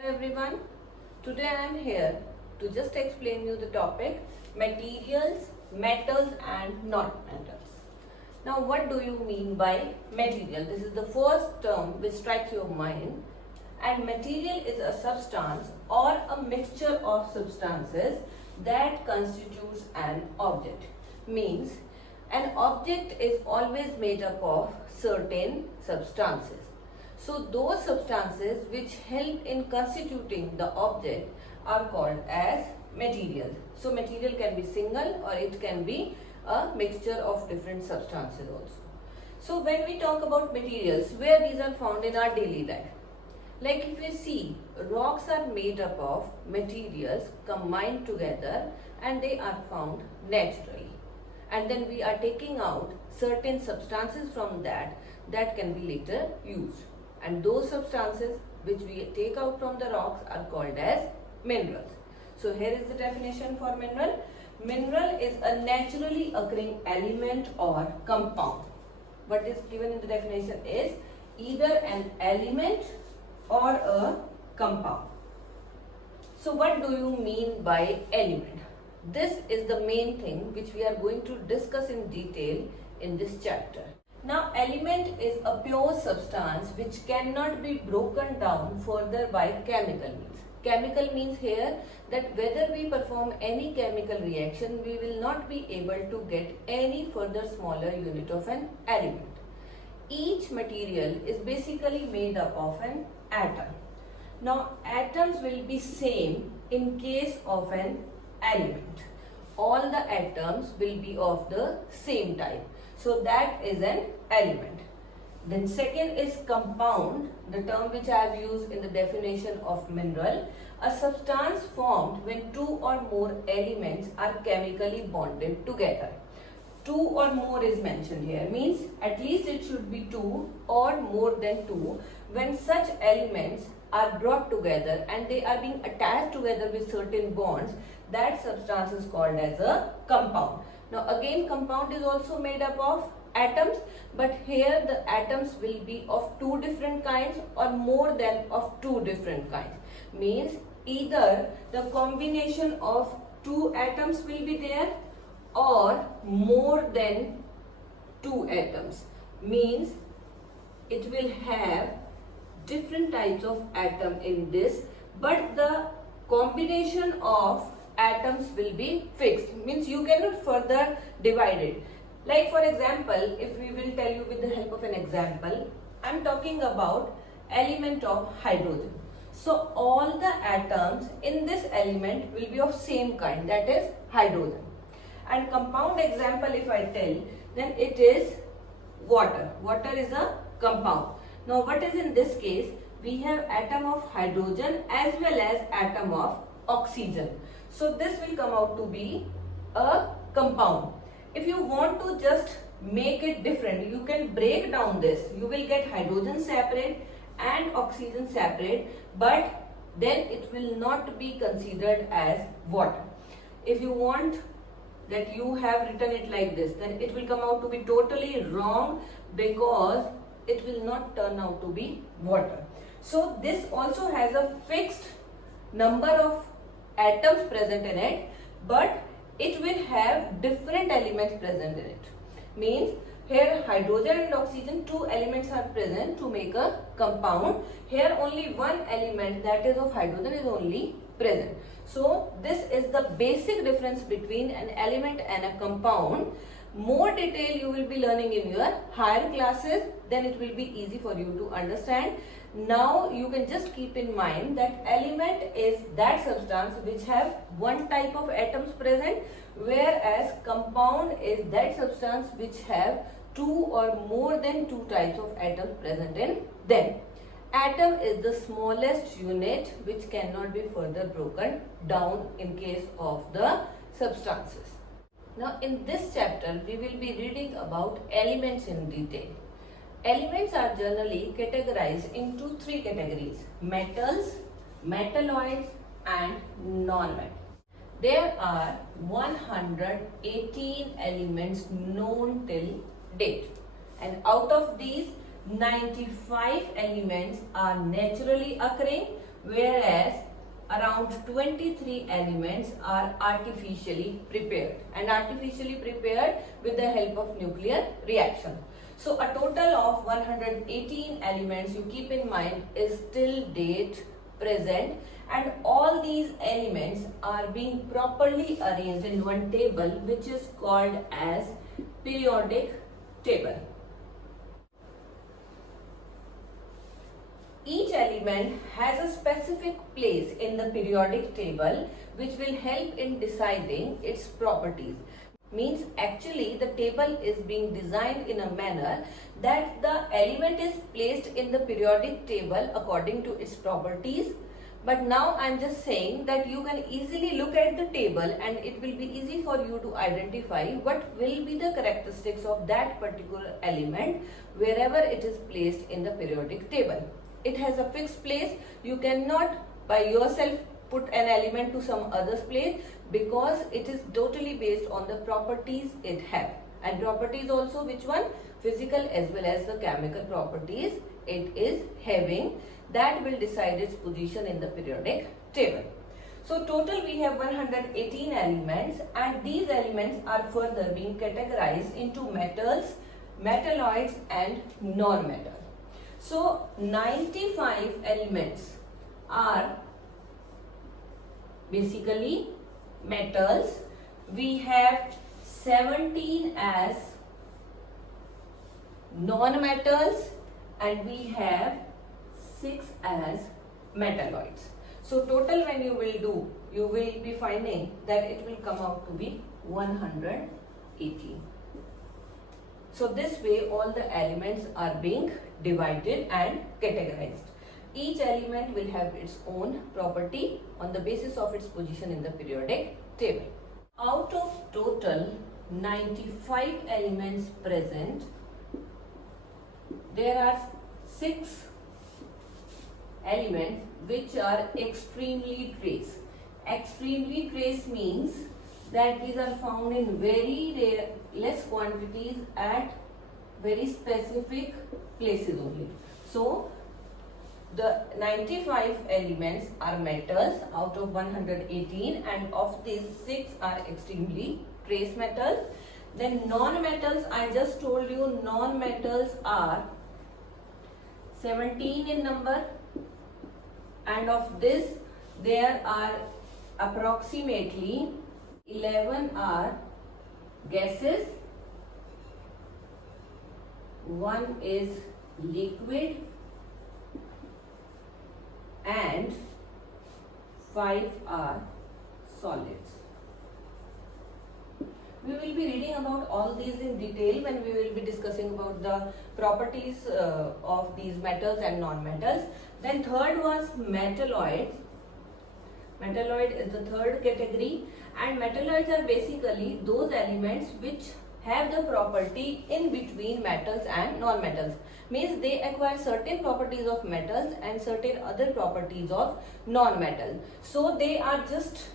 Hello everyone, today I am here to just explain you the topic materials, metals and non-metals. Now what do you mean by material? This is the first term which strikes your mind, and material is a substance or a mixture of substances that constitutes an object. Means an object is always made up of certain substances. So those substances which help in constituting the object are called as materials. So material can be single or it can be a mixture of different substances also. So when we talk about materials, where these are found in our daily life? Like if we see, rocks are made up of materials combined together and they are found naturally. And then we are taking out certain substances from that can be later used. And those substances which we take out from the rocks are called as minerals. So here is the definition for mineral. Mineral is a naturally occurring element or compound. What is given in the definition is either an element or a compound. So what do you mean by element? This is the main thing which we are going to discuss in detail in this chapter. Now element is a pure substance which cannot be broken down further by chemical means. Chemical means here that whether we perform any chemical reaction, we will not be able to get any further smaller unit of an element. Each material is basically made up of an atom. Now atoms will be same in case of an element. All the atoms will be of the same type. So that is an element. Then second is compound, the term which I have used in the definition of mineral. A substance formed when two or more elements are chemically bonded together. Two or more is mentioned here, means at least it should be two or more than two. When such elements are brought together and they are being attached together with certain bonds, that substance is called as a compound. Now again, compound is also made up of atoms, but here the atoms will be of two different kinds or more than of two different kinds. Means either the combination of two atoms will be there or more than two atoms. Means it will have different types of atom in this, but the combination of atoms will be fixed. Means you cannot further divide it. Like for example, if we will tell you with the help of an example, I am talking about element of hydrogen. So all the atoms in this element will be of same kind, that is hydrogen. And compound example if I tell, then it is water. Water is a compound. Now what is in this case? We have atom of hydrogen as well as atom of oxygen. So this will come out to be a compound. If you want to just make it different, you can break down this. You will get hydrogen separate and oxygen separate, but then it will not be considered as water. If you want that you have written it like this, then it will come out to be totally wrong because it will not turn out to be water. So this also has a fixed number of atoms present in it, but it will have different elements present in it. Means here hydrogen and oxygen, two elements are present to make a compound. Here only one element, that is of hydrogen, is only present. So this is the basic difference between an element and a compound. More detail you will be learning in your higher classes, then it will be easy for you to understand. Now you can just keep in mind that element is that substance which have one type of atoms present, whereas compound is that substance which have two or more than two types of atoms present in them. Atom is the smallest unit which cannot be further broken down in case of the substances. Now in this chapter we will be reading about elements in detail. Elements are generally categorized into three categories: metals, metalloids and non-metals. There are 118 elements known till date, and out of these 95 elements are naturally occurring, whereas around 23 elements are artificially prepared, and artificially prepared with the help of nuclear reaction. So a total of 118 elements, you keep in mind, is till date present, and all these elements are being properly arranged in one table, which is called as periodic table. Each element has a specific place in the periodic table which will help in deciding its properties. Means actually the table is being designed in a manner that the element is placed in the periodic table according to its properties. But now I am just saying that you can easily look at the table and it will be easy for you to identify what will be the characteristics of that particular element wherever it is placed in the periodic table. It has a fixed place. You cannot by yourself put an element to some other's place, because it is totally based on the properties it have. And properties also, which one? Physical as well as the chemical properties it is having, that will decide its position in the periodic table. So total we have 118 elements, and these elements are further being categorized into metals, metalloids and non-metal. So 95 elements are basically metals. We have 17 as non-metals, and we have 6 as metalloids. So total when you will do, you will be finding that it will come out to be 118. So this way all the elements are being divided and categorized. Each element will have its own property on the basis of its position in the periodic table. Out of total 95 elements present, there are 6 elements which are extremely trace. Extremely trace means that these are found in very rare, less quantities at very specific places only. So the 95 elements are metals out of 118, and of these 6 are extremely trace metals. Then non-metals, I just told you non-metals are 17 in number, and of this there are approximately 11 are gases, 1 is liquid, and 5 are solids. We will be reading about all these in detail when we will be discussing about the properties of these metals and non-metals. Then third was metalloids. Metalloid is the third category, and metalloids are basically those elements which have the property in between metals and non-metals. Means they acquire certain properties of metals and certain other properties of non-metals. So they are just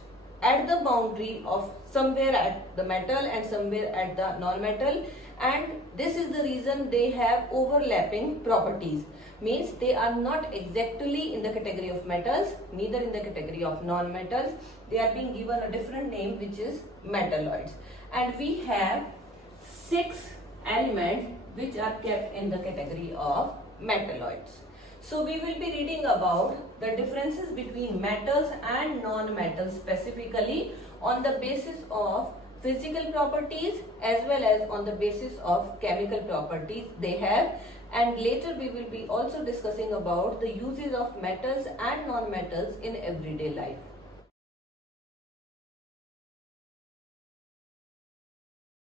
at the boundary of somewhere at the metal and somewhere at the non-metal, and this is the reason they have overlapping properties. Means they are not exactly in the category of metals, neither in the category of non-metals. They are being given a different name, which is metalloids. And we have 6 elements which are kept in the category of metalloids. So we will be reading about the differences between metals and non-metals specifically on the basis of physical properties as well as on the basis of chemical properties they have. And later we will be also discussing about the uses of metals and non-metals in everyday life.